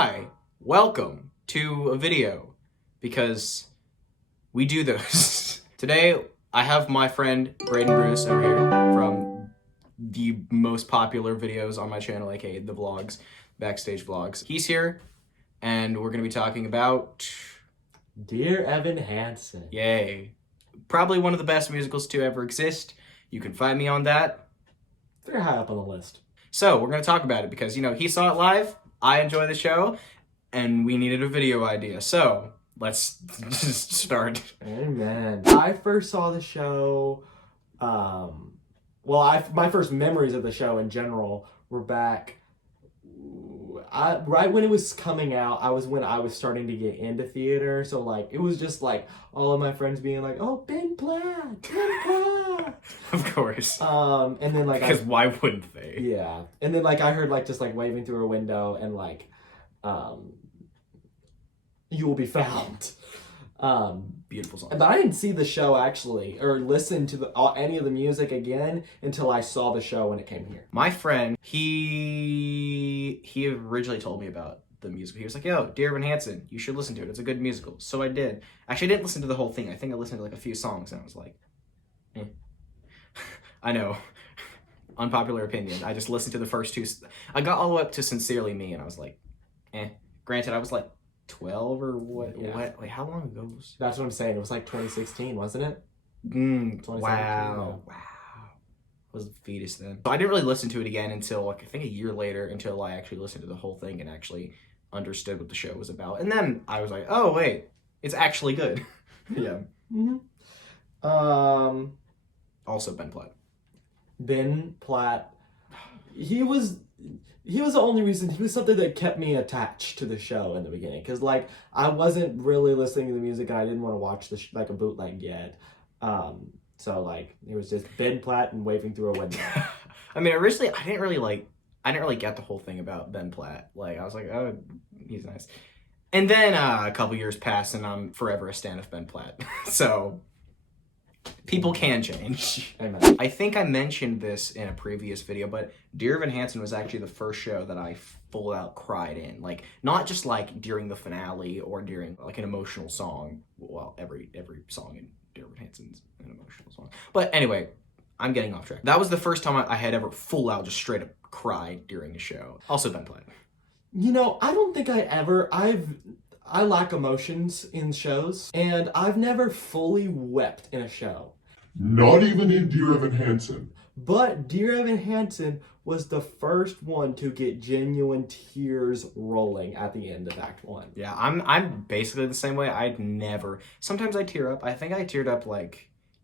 Hi, welcome to a video, because we do those. Today, I have my friend Braden over here from the most popular videos on my channel, aka the vlogs, backstage vlogs. He's here, and we're gonna be talking about Dear Evan Hansen. Yay. Probably one of the best musicals to ever exist. You can find me on that. They're high up on the list. So, we're gonna talk about it because, he saw it live, I enjoy the show, and we needed a video idea. So, let's just start. Amen. I first saw the show, my first memories of the show in general were back, right when it was coming out. When I was starting to get into theater. So, it was just, all of my friends being like, oh, Ben Platt, Ben Platt. Of course. And then, because why wouldn't they? Yeah. And then, I heard, just waving through a window and, You Will Be Found. Beautiful song. But I didn't see the show actually, or listen to any of the music again until I saw the show when it came here. My friend, he originally told me about the musical. He was like, yo, Dear Evan Hansen, you should listen to it. It's a good musical. So I did. Actually, I didn't listen to the whole thing. I think I listened to a few songs and I was like, eh. I know. Unpopular opinion. I just listened to the first two. I got all the way up to Sincerely Me and I was like, eh. Granted, I was 12 or what? Yeah. Wait, how long ago was? That's what I'm saying. It was 2016, wasn't it? Wow. I was a fetus then. So I didn't really listen to it again until I think a year later, until I actually listened to the whole thing and actually understood what the show was about. And then I was like, oh wait, it's actually good. Yeah. Mm-hmm. Also Ben Platt. Ben Platt. He was the only reason. He was something that kept me attached to the show in the beginning. Because, I wasn't really listening to the music and I didn't want to watch a bootleg yet. So, it was just Ben Platt and waving through a window. I mean, originally, I didn't really get the whole thing about Ben Platt. I was like, oh, he's nice. And then a couple years passed and I'm forever a stan of Ben Platt. So, people can change. Amen. I think I mentioned this in a previous video, but Dear Evan Hansen was actually the first show that I full out cried in. Not just during the finale or during an emotional song. Well, every song in Dear Evan Hansen's an emotional song. But anyway, I'm getting off track. That was the first time I had ever full out just straight up cried during a show. Also Ben Platt. I don't think I lack emotions in shows, and I've never fully wept in a show. Not even in Dear Evan Hansen. But Dear Evan Hansen was the first one to get genuine tears rolling at the end of Act 1. Yeah, I'm basically the same way. Sometimes I tear up. I think I teared up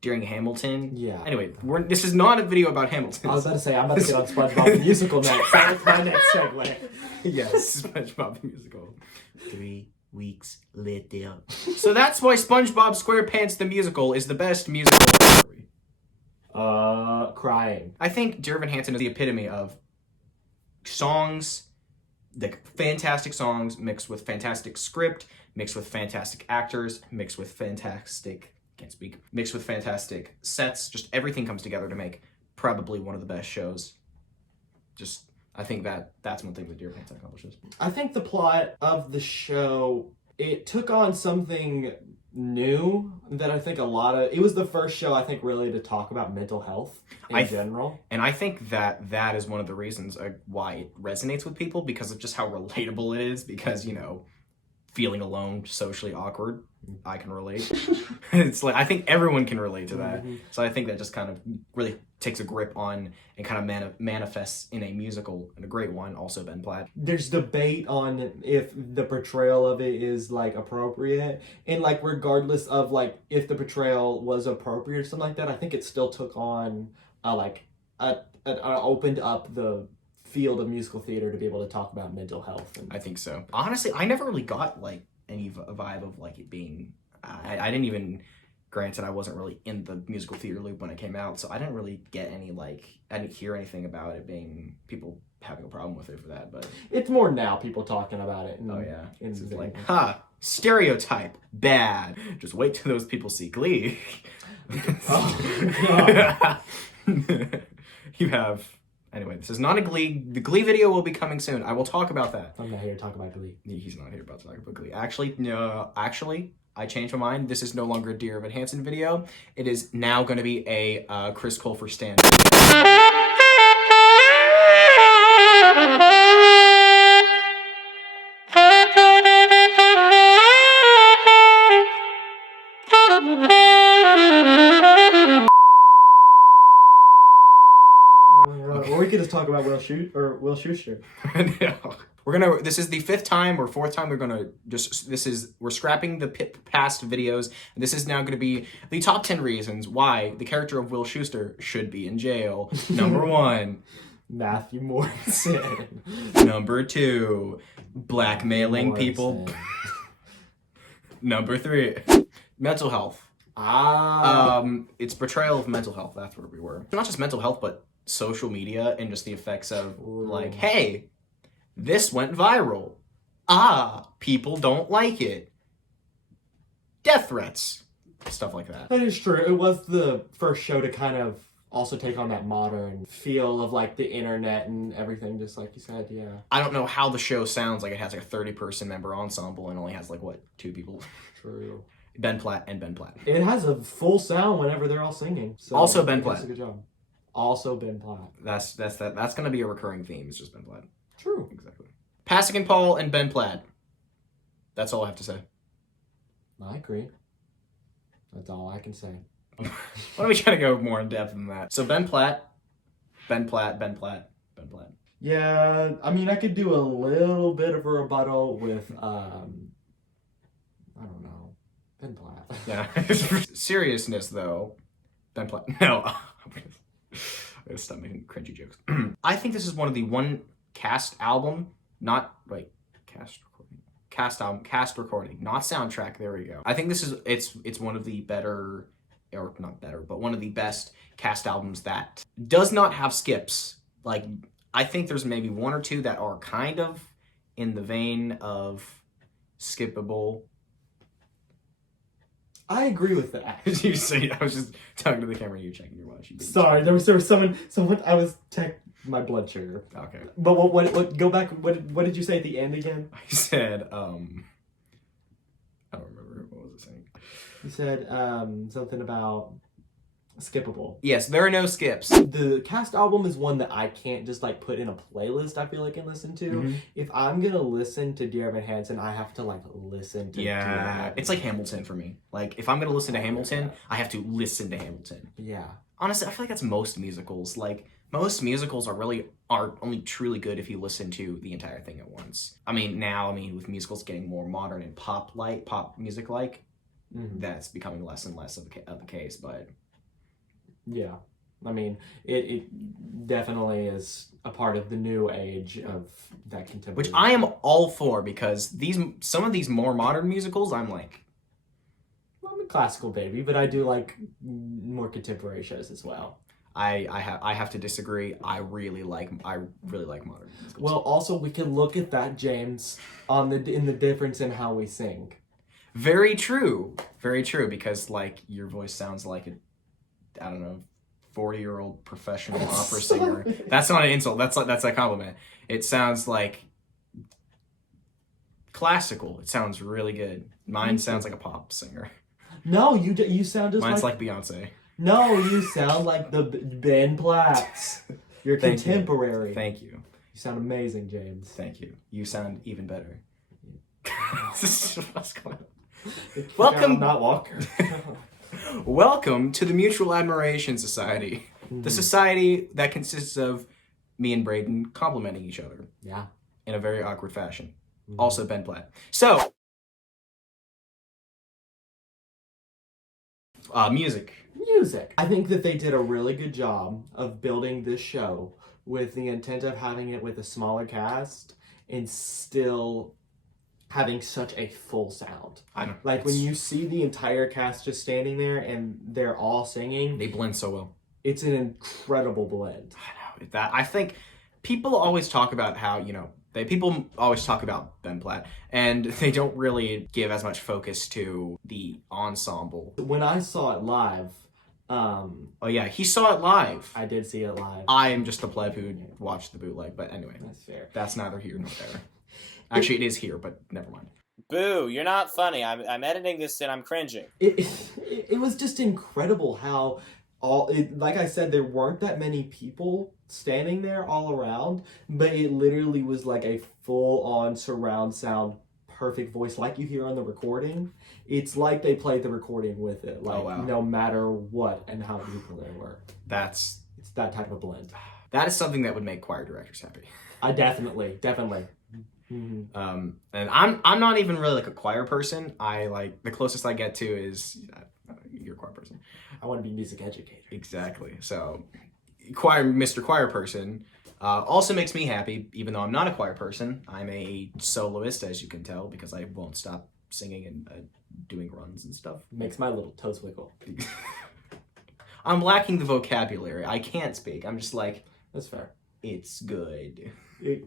during Hamilton. Yeah. Anyway, this is not a video about Hamilton. I was about to say, I'm about to get on SpongeBob the Musical next. That's my next segue. Yes, SpongeBob the Musical. 3 weeks later. So that's why SpongeBob SquarePants the Musical is the best musical. Crying. I think Dear Evan Hansen is the epitome of songs, fantastic songs mixed with fantastic script, mixed with fantastic actors, mixed with fantastic sets. Just everything comes together to make probably one of the best shows. I think that's one thing that Dear Evan Hansen accomplishes. I think the plot of the show, it took on something new that I think it was the first show I think really to talk about mental health in general. And I think that is one of the reasons why it resonates with people, because of just how relatable it is, because, feeling alone, socially awkward, I can relate. It's I think everyone can relate to that. Mm-hmm. So I think that just kind of really takes a grip on and kind of manifests in a musical, and a great one, also Ben Platt. There's debate on if the portrayal of it is appropriate, and regardless of if the portrayal was appropriate or something like that, I think it still took on opened up the field of musical theater to be able to talk about mental health. I think so. Honestly, I never really got any vibe of it being. I didn't even. Granted, I wasn't really in the musical theater loop when it came out, so I didn't really get any I didn't hear anything about it being people having a problem with it for that. But it's more now people talking about it. Oh yeah, it's stereotype, bad. Just wait till those people see Glee. Oh, You have Anyway, this is not a Glee. The Glee video will be coming soon. I will talk about that. I'm not here to talk about Glee. He's not here about to talk about Glee. Actually, no. Actually, I changed my mind. This is no longer a Dear Evan Hansen video. It is now going to be a Chris Colfer stand video. Or we could just talk about Will Schuster. No. This is the fifth time or fourth time we're scrapping the past videos. And this is now going to be the top 10 reasons why the character of Will Schuster should be in jail. Number 1. Matthew Morrison. Number 2. Blackmailing people. Number 3. Mental health. It's portrayal of mental health. That's where we were. Not just mental health, but social media and just the effects of like, hey, this went viral. People don't like it. Death threats. Stuff like that. That is true. It was the first show to kind of also take on that modern feel of like the internet and everything, just like you said, yeah. I don't know how the show sounds like it has like a 30-person member ensemble and only has like, 2 people? True. Ben Platt and Ben Platt. It has a full sound whenever they're all singing. So Also Ben Platt. That's a good job. Also Ben Platt. That's gonna be a recurring theme. It's just Ben Platt. True. Exactly. Pasek Paul and Ben Platt. That's all I have to say. I agree. That's all I can say. Why don't we try to go more in depth than that? So Ben Platt. Yeah, I mean, I could do a little bit of a rebuttal with, I don't know, Ben Platt. Yeah. Seriousness, though. Ben Platt. No. I'm gonna stop making cringy jokes. I think this is one of the cast album, not like cast recording, not soundtrack. There we go. I think this is it's one of the better, or not better, but one of the best cast albums that does not have skips. Like, I think there's maybe 1 or 2 that are kind of in the vein of skippable. I agree with that. You see, I was just talking to the camera. You checking your watch. Sorry, there was someone. I was my blood sugar. Okay. But what? Go back. What did you say at the end again? I said, I don't remember. What was I saying? You said something about skippable. Yes, there are no skips. The cast album is one that I can't just like put in a playlist, I feel like, and listen to. Mm-hmm. If I'm gonna listen to Dear Evan Hansen, I have to like listen to Dear Evan. It's like Hamilton for me. Like, if I'm gonna listen to Hamilton, I have to listen to Hamilton. Yeah. Honestly, I feel like that's most musicals. Like, most musicals are only truly good if you listen to the entire thing at once. I mean, with musicals getting more modern and pop music that's becoming less and less of the case, but yeah, I mean, it definitely is a part of the new age of that contemporary. Which I am all for, because some of these more modern musicals, I'm like, well, I'm a classical baby, but I do like more contemporary shows as well. I have to disagree. I really like modern musicals. Well, also we can look at that, James, in the difference in how we sing. Very true, because like your voice sounds like I don't know, 40-year-old professional opera singer. That's not an insult. That's a compliment. It sounds like classical. It sounds really good. Mine sounds like a pop singer. No, you sound just Mine's like Beyonce. No, you sound like the Ben Platts. You're contemporary. Thank you. You sound amazing, James. Thank you. You sound even better. What's going on? Welcome, not Walker. Welcome to the Mutual Admiration Society. Mm-hmm. The society that consists of me and Braden complimenting each other. Yeah. In a very awkward fashion. Mm-hmm. Also Ben Platt. So, music. I think that they did a really good job of building this show with the intent of having it with a smaller cast and still having such a full sound. I know. Like, when you see the entire cast just standing there and they're all singing, they blend so well. It's an incredible blend. I know. I think people always talk about how, people always talk about Ben Platt, and they don't really give as much focus to the ensemble. When I saw it live, Oh yeah, he saw it live. I did see it live. I am just the pleb who watched the bootleg, but anyway, That's fair. that's neither here nor there. Actually, it is here, but never mind. Boo, you're not funny. I'm editing this and I'm cringing. It was just incredible how like I said, there weren't that many people standing there all around, but it literally was like a full-on surround sound, perfect voice like you hear on the recording. It's like they played the recording with it, like no matter what and how people they were. It's that type of blend. That is something that would make choir directors happy. I definitely. And I'm not even really like a choir person. I like the closest I get to is you're a choir person. I want to be music educator. Exactly. So Mr. Choir person also makes me happy, even though I'm not a choir person. I'm a soloist, as you can tell, because I won't stop singing and doing runs and stuff. Makes my little toes wiggle. I'm lacking the vocabulary. I can't speak. I'm just like, that's fair. It's good.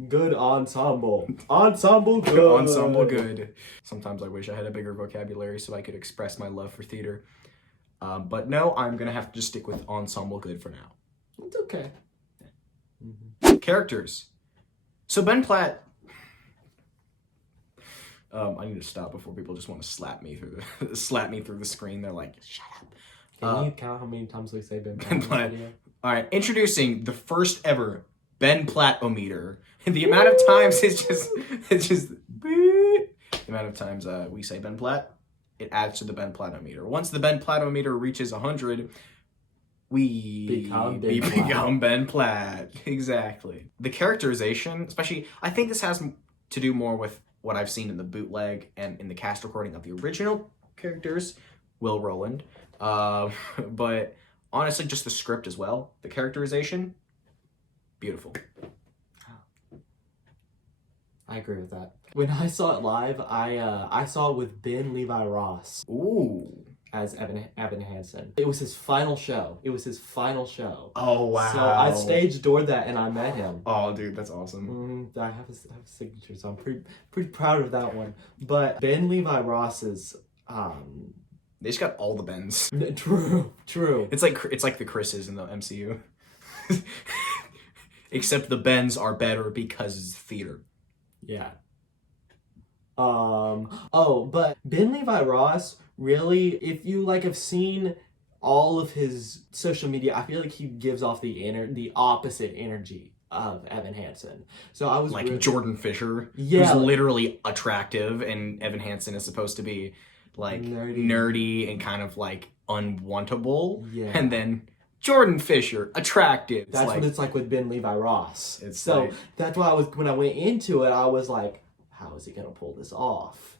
Good ensemble. Ensemble good. Ensemble good. Sometimes I wish I had a bigger vocabulary so I could express my love for theater. But no, I'm going to have to just stick with ensemble good for now. It's okay. Characters. So Ben Platt... I need to stop before people just want to slap me through the screen. They're like, shut up. Can you count how many times we say Ben Platt? Ben Platt. All right, introducing the first ever Ben Platt-o-meter. The amount of times it's just the amount of times we say Ben Platt, it adds to the Ben Platt-o-meter. Once the Ben Platt-o-meter reaches 100, we become Ben Platt. Exactly. The characterization, especially, I think this has to do more with what I've seen in the bootleg and in the cast recording of the original characters, Will Rowland. But honestly, just the script as well. The characterization, beautiful. I agree with that. When I saw it live, I saw it with Ben Levi Ross. Ooh. As Evan Hansen. It was his final show. Oh, wow. So I stage doored that and I met him. Oh, dude, that's awesome. I have a signature, so I'm pretty proud of that one. But Ben Levi Ross's they just got all the Bens. True. It's like the Chris's in the MCU. Except the Bens are better because it's theater. Yeah. But Ben Levi Ross, really, if you have seen all of his social media, I feel like he gives off the opposite energy of Evan Hansen. So I was Jordan Fisher, who's literally attractive, and Evan Hansen is supposed to be nerdy and kind of unwantable. Yeah. And then Jordan Fisher, attractive. That's what it's like with Ben Levi Ross. That's why when I went into it, I was like, how is he gonna pull this off?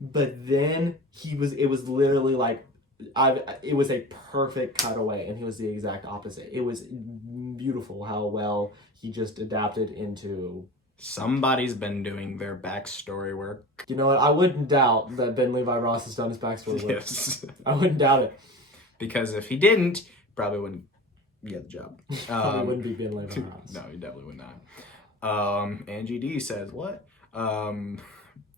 But then it was literally it was a perfect cutaway, and he was the exact opposite. It was beautiful how well he just adapted into. Somebody's been doing their backstory work. You know what? I wouldn't doubt that Ben Levi Ross has done his backstory work. Yes. I wouldn't doubt it. Because if he didn't, probably wouldn't get the job. Probably wouldn't be Ben Levi Ross. No, he definitely would not. Angie D says, what?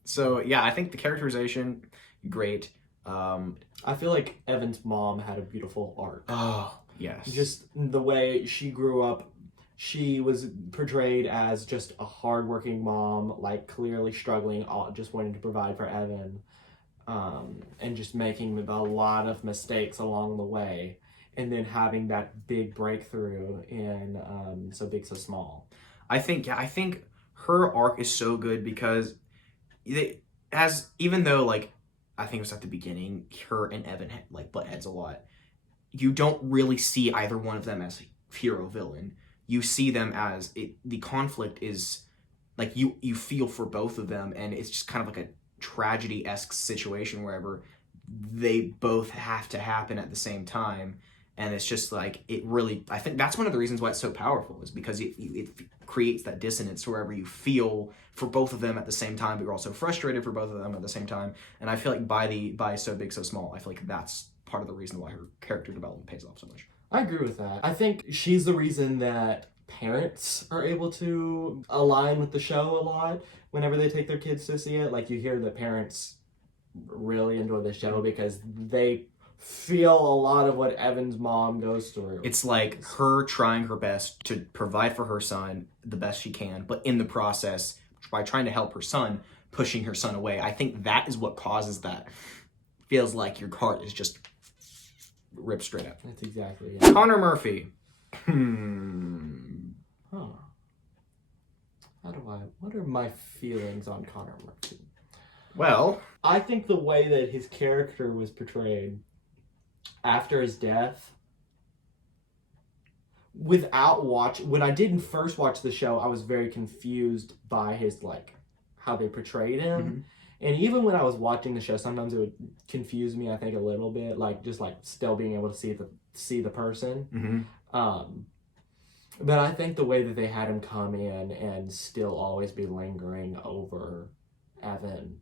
So yeah, I think the characterization, great. I feel like Evan's mom had a beautiful arc. Oh, yes. Just the way she grew up, she was portrayed as just a hardworking mom, clearly struggling, just wanting to provide for Evan, and just making a lot of mistakes along the way, and then having that big breakthrough in So Big, So Small. I think her arc is so good because even though I think it was at the beginning, her and Evan butt heads a lot. You don't really see either one of them as hero villain. You see them as the conflict is you feel for both of them, and it's just kind of a tragedy-esque situation wherever they both have to happen at the same time. And it's just it really, I think that's one of the reasons why it's so powerful, is because it creates that dissonance wherever you feel for both of them at the same time, but you're also frustrated for both of them at the same time. And I feel like by So Big, So Small, I feel like that's part of the reason why her character development pays off so much. I agree with that. I think she's the reason that parents are able to align with the show a lot whenever they take their kids to see it. You hear the parents really enjoy the show because they feel a lot of what Evan's mom goes through. It's like her trying her best to provide for her son the best she can, but in the process, by trying to help her son, pushing her son away. I think that is what causes that. Feels like your heart is just ripped straight out. That's exactly it. Connor Murphy. Huh. What are my feelings on Connor Murphy? Well, I think the way that his character was portrayed after his death, when I didn't first watch the show, I was very confused by his, like, how they portrayed him. Mhm. And even when I was watching the show, sometimes it would confuse me, I think, a little bit, like, just, like, still being able to see the person. But I think the way that they had him come in and still always be lingering over Evan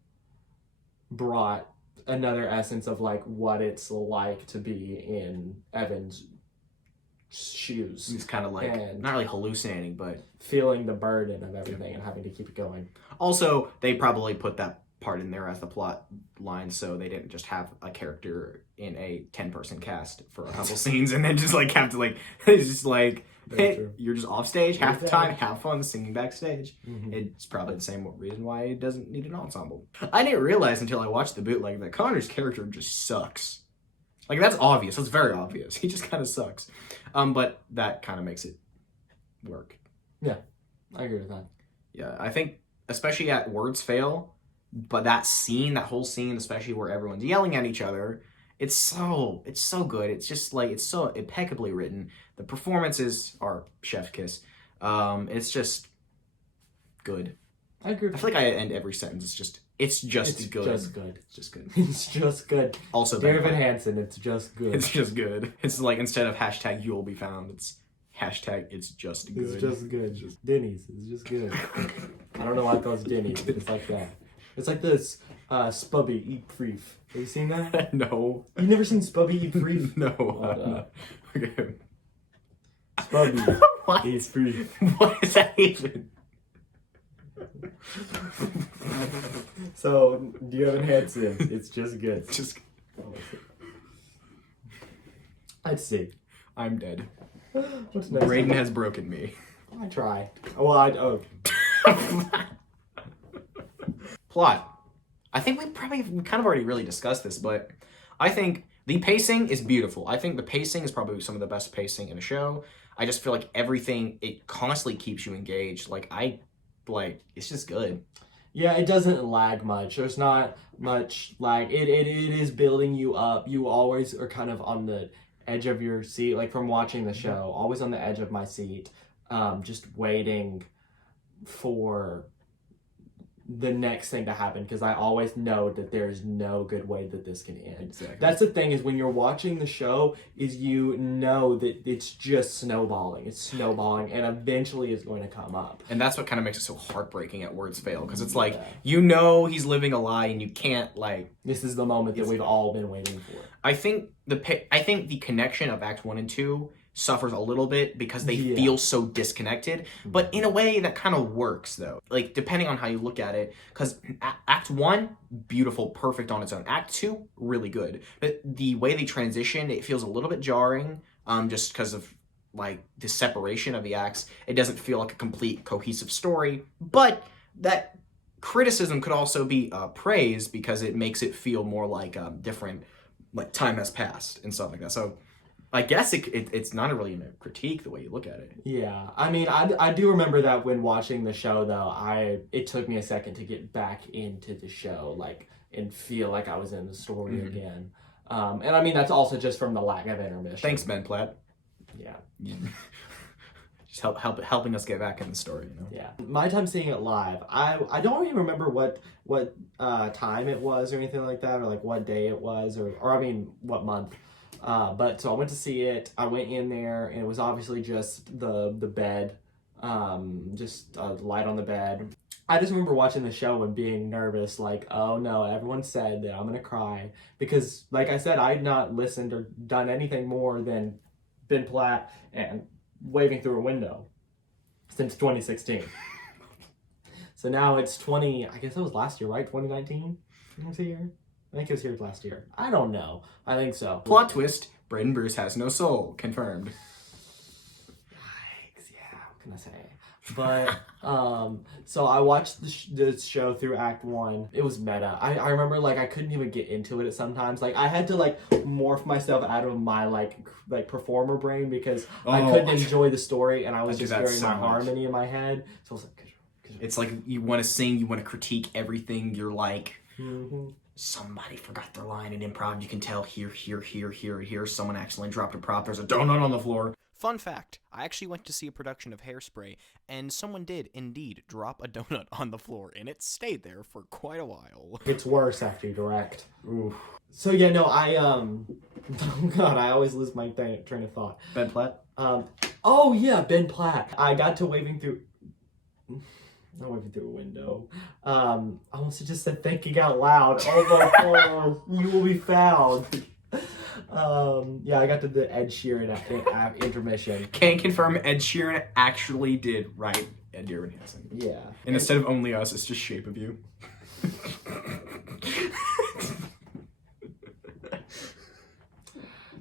brought another essence of, like, what it's like to be in Evan's shoes. he's kind of like, And- not really hallucinating, but Feeling the burden of everything and having to keep it going. also they probably put that part in there as the plot line, so they didn't just have a character in a 10-person cast for a couple scenes and then just like have to like, it's just like, Very hey, true. you're just off stage half the Exactly. time, have fun singing backstage. Mhm. It's probably the same reason why it doesn't need an ensemble. I didn't realize until I watched the bootleg that Connor's character just sucks. Like, that's obvious. That's very obvious. He just kind of sucks. But that kind of makes it work. I agree with that. Yeah, I think especially at Words Fail, but that whole scene, especially where everyone's yelling at each other, it's so good. It's just like, it's so impeccably written. The performances are chef's kiss. It's just good. I agree I with feel like I end every sentence. It's just good. It's just good. It's just good. It's just good. Also, David Hansen, it's just good. it's just good. It's like, instead of hashtag you will be found, it's hashtag it's just good. It's just good. Denny's, it's just good. I don't know why it calls Denny's, but it's like that. It's like this Spubby Eat Freef. Have you seen that? No. You've never seen Spubby Eat Freef? No. no. Okay. Spubby What? Eat Freef. What is that even? So, David Hansen, it's just good. Just, Let's see. I'm dead. What's next? Braden has broken me. I try. Well, Plot. I think we kind of already really discussed this, but I think the pacing is beautiful. I think the pacing is probably some of the best pacing in a show. I just feel like everything, it constantly keeps you engaged. It's just good. Yeah, it doesn't lag much. There's not much lag. It is building you up. You always are kind of on the edge of your seat, like from watching the show, always on the edge of my seat, just waiting for the next thing to happen, because I always know that there's no good way that this can end. Exactly. That's the thing, is when you're watching the show, is you know that it's just snowballing. It's snowballing, and eventually it's going to come up. And that's what kind of makes it so heartbreaking at Words Fail, because it's like, Yeah. you know he's living a lie, and you can't, like... This is the moment that we've all been waiting for. I think the connection of Act 1 and 2 suffers a little bit because they Yeah. feel so disconnected, but in a way that kind of works, though. Like, depending on how you look at it, because Act 1, beautiful, perfect on its own. Act 2, really good. But the way they transition, it feels a little bit jarring, just because of, like, the separation of the acts. It doesn't feel like a complete, cohesive story, but that criticism could also be praise, because it makes it feel more like different, like time has passed and stuff like that. So I guess it's not really a critique the way you look at it. Yeah, I mean, I do remember that when watching the show, though, it took me a second to get back into the show, like, and feel like I was in the story again. And I mean, that's also just from the lack of intermission. Thanks, Ben Platt. Yeah. Just helping us get back in the story, you know? Yeah. My time seeing it live, I don't even remember what time it was or anything like that, or like what day it was, or I mean, what month. But so I went to see it. I went in there, and it was obviously just the bed, just a light on the bed. I just remember watching the show and being nervous, like, oh no, everyone said that I'm gonna cry, because, like I said, I had not listened or done anything more than Ben Platt and waving through a window since 2016. So now it's I guess that was last year, right? 2019 was the year? I think he was here last year. I don't know. I think so. Plot twist, Braden Bruce has no soul. Confirmed. Yikes, yeah, what can I say? But, so I watched the show through Act 1. It was meta. I remember, like, I couldn't even get into it sometimes. Like, I had to, like, morph myself out of my, like performer brain because I couldn't enjoy the story, and I was just hearing my harmony in my head. So I was like, it's like you want to sing, you want to critique everything. You're like, mm-hmm. Somebody forgot their line in improv. You can tell here. Someone accidentally dropped a prop. There's a donut on the floor. Fun fact, I actually went to see a production of Hairspray, and someone did indeed drop a donut on the floor, and it stayed there for quite a while. It's worse after you direct. Oof. So yeah, no, oh god, I always lose my train of thought. Ben Platt? Oh yeah, Ben Platt. I got to waving through a window. I almost just said thinking out loud. Oh my god, you will be found. Yeah, I got to the Ed Sheeran intermission. Can confirm Ed Sheeran actually did write Ed Dear Evan Hansen. Yeah. And instead of Only Us, it's just Shape of You.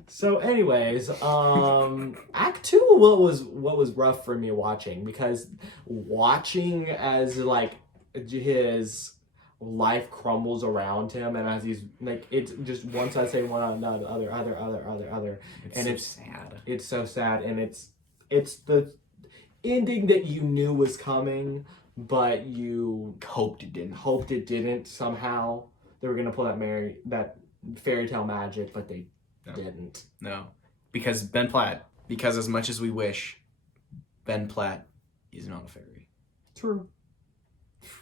So anyways, Act 2 what was rough for me watching, because watching as like his life crumbles around him, and as he's like, it's just one side saying one another, other, and it's sad. It's so sad, and it's the ending that you knew was coming, but you hoped it didn't. Somehow they were gonna pull that fairy tale magic, but they didn't. No, because Ben Platt. Because as much as we wish, Ben Platt is not a fairy. True.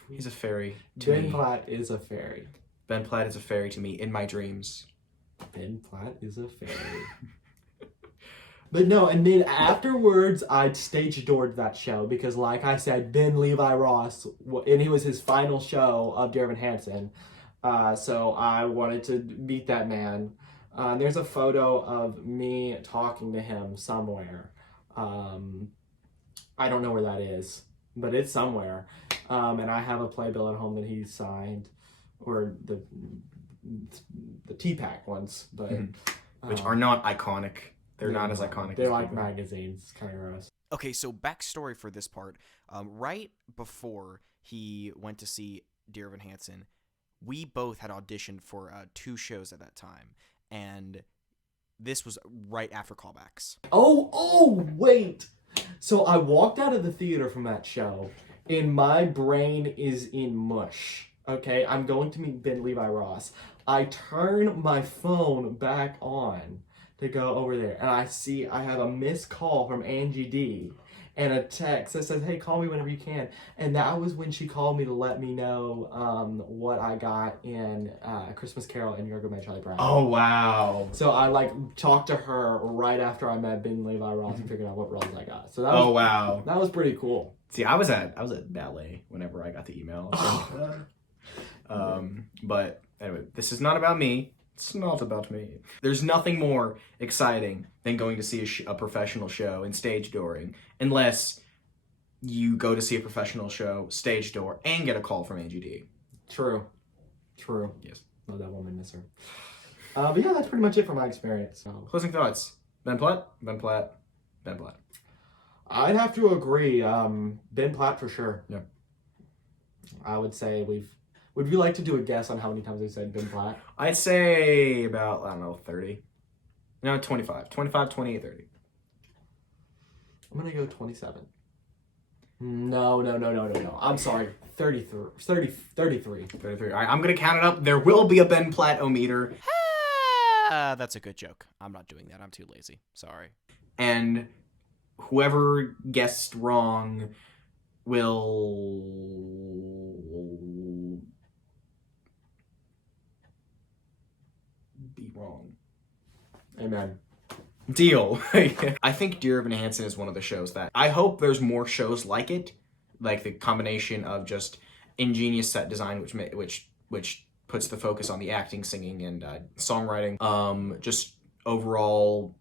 He's a fairy to me. Ben Platt is a fairy. Ben Platt is a fairy to me in my dreams. Ben Platt is a fairy. But no, and then afterwards, I stage doored that show because, like I said, Ben Levi Ross, and it was his final show of Dear Evan Hansen. So I wanted to beat that man. There's a photo of me talking to him somewhere. I don't know where that is, but it's somewhere. And I have a playbill at home that he signed, or the T-Pack ones, but which are not iconic. They're not as iconic. They're like magazines. It's kind of gross. Okay, so backstory for this part. Right before he went to see Dear Evan Hansen, we both had auditioned for 2 shows at that time, and this was right after callbacks. Oh, wait! So I walked out of the theater from that show, and my brain is in mush. Okay, I'm going to meet Ben Levi Ross. I turn my phone back on to go over there, and I have a missed call from Angie D and a text that says, hey, call me whenever you can. And that was when she called me to let me know what I got in Christmas Carol and You're Good Man, Charlie Brown. Oh, wow. So I talked to her right after I met Ben Levi Ross and figured out what roles I got. So that was, wow. That was pretty cool. See, I was at ballet whenever I got the email. But anyway, this is not about me. It's not about me. There's nothing more exciting than going to see a professional show and stage dooring, unless you go to see a professional show, stage door, and get a call from Angie D. True. Yes. Love that woman, miss her. But yeah, that's pretty much it for my experience. So. Closing thoughts. Ben Platt. I'd have to agree. Ben Platt for sure. Yeah. I would say would you like to do a guess on how many times we said Ben Platt? I'd say about, 30. No, 25. 25, 28, 30. I'm going to go 27. No. I'm sorry. 33. 33. All right, I'm going to count it up. There will be a Ben Platt-o-meter. That's a good joke. I'm not doing that. I'm too lazy. Sorry. And whoever guessed wrong will be wrong. Amen. Deal. I think Dear Evan Hansen is one of the shows that I hope there's more shows like it, like the combination of just ingenious set design, which puts the focus on the acting, singing, and songwriting. Just overall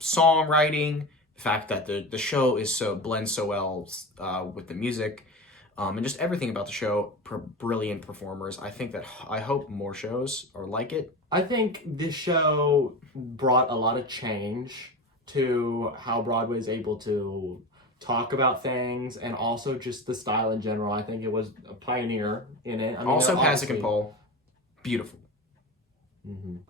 songwriting. The fact that the show is blends so well with the music. And just everything about the show. Brilliant performers. I hope more shows are like it. I think this show brought a lot of change to how Broadway's able to talk about things, and also just the style in general. I think it was a pioneer in it. I mean, Also, Pasek obviously- and Paul, beautiful.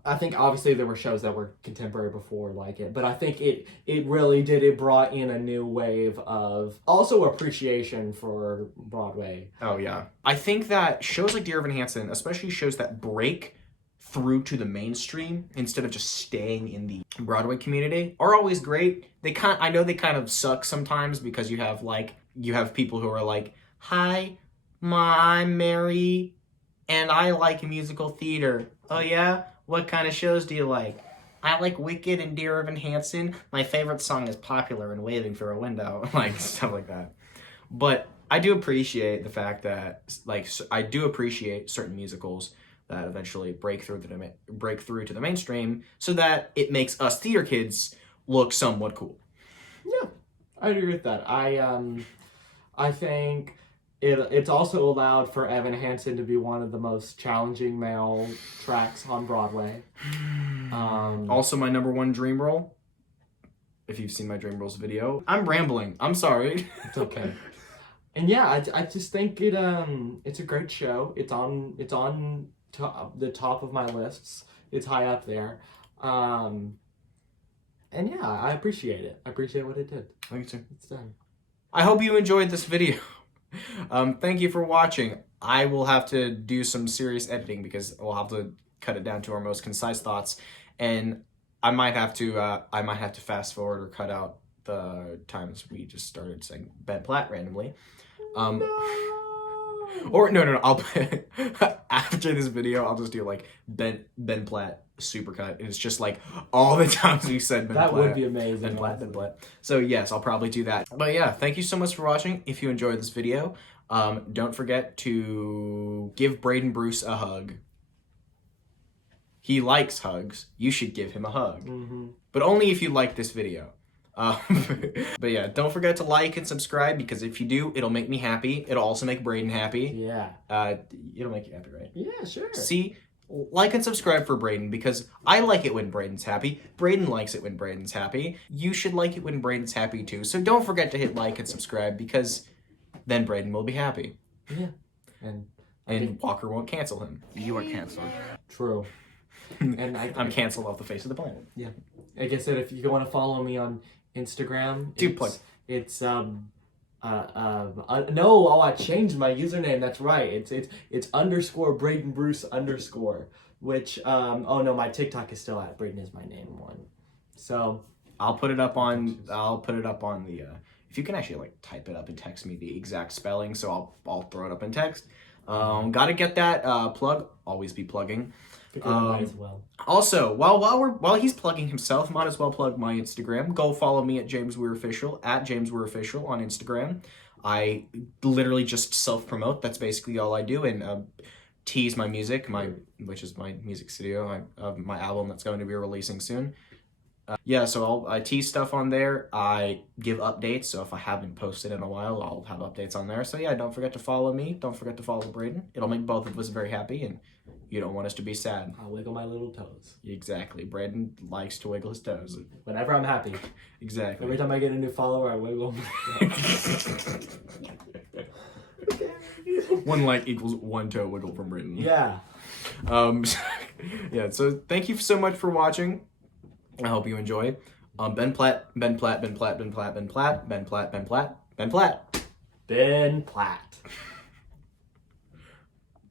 I think obviously there were shows that were contemporary before like it, but I think it really did. It brought in a new wave of also appreciation for Broadway. Oh yeah, I think that shows like Dear Evan Hansen, especially shows that break through to the mainstream instead of just staying in the Broadway community, are always great. I know they kind of suck sometimes because you have people who are like, "Hi, I'm Mary, and I like musical theater." Oh yeah? What kind of shows do you like? I like Wicked and Dear Evan Hansen. My favorite song is Popular and Waving Through a Window. Like, stuff like that. But I do appreciate the fact that, I do appreciate certain musicals that eventually break through to the mainstream so that it makes us theater kids look somewhat cool. Yeah, I agree with that. I think it's also allowed for Evan Hansen to be one of the most challenging male tracks on Broadway. Also, my number one dream role. If you've seen my dream roles video, I'm rambling. I'm sorry. It's okay. And yeah, I just think it's a great show. It's on the top of my lists. It's high up there. And yeah, I appreciate it. I appreciate what it did. Thank you too. It's done. I hope you enjoyed this video. Thank you for watching. I will have to do some serious editing because we'll have to cut it down to our most concise thoughts, and I might have to fast forward or cut out the times we just started saying Ben Platt randomly. Or no. I'll after this video, I'll just do like Ben Platt supercut, and it's just like all the times we said Ben Platt. That would be amazing. Ben Platt. So yes, I'll probably do that. But yeah, thank you so much for watching. If you enjoyed this video, don't forget to give Braden Bruce a hug. He likes hugs. You should give him a hug. But only if you like this video. But yeah, don't forget to like and subscribe, because if you do, it'll make me happy. It'll also make Braden happy. Yeah. It'll make you happy, right? Yeah, sure. See, like and subscribe for Braden, because I like it when Braden's happy. Braden likes it when Braden's happy. You should like it when Braden's happy too. So don't forget to hit like and subscribe, because then Braden will be happy. Yeah. And Walker won't cancel him. You are canceled. True. And I'm canceled off the face of the planet. Yeah. Like I said, if you want to follow me on Instagram, it's I changed my username. That's right. It's _Braden Bruce _, which my TikTok is still at Braden is my name one. So I'll put it up on the if you can actually like type it up and text me the exact spelling, so I'll throw it up in text. Gotta get that plug. Always be plugging. Might as well. Also, while he's plugging himself, might as well plug my Instagram. Go follow me at James Wier Official, at James Wier Official on Instagram. I literally just self-promote. That's basically all I do, and tease my music, which is my music studio, my album that's going to be releasing soon. So I tease stuff on there. I give updates, so if I haven't posted in a while, I'll have updates on there. So yeah, don't forget to follow me. Don't forget to follow Braden. It'll make both of us very happy, and you don't want us to be sad. I'll wiggle my little toes. Exactly. Braden likes to wiggle his toes. Whenever I'm happy. Exactly. Every time I get a new follower, I wiggle my toes. 1 like equals 1 toe wiggle from Braden. Yeah. Yeah, so thank you so much for watching. I hope you enjoy. Ben Platt. Ben Platt.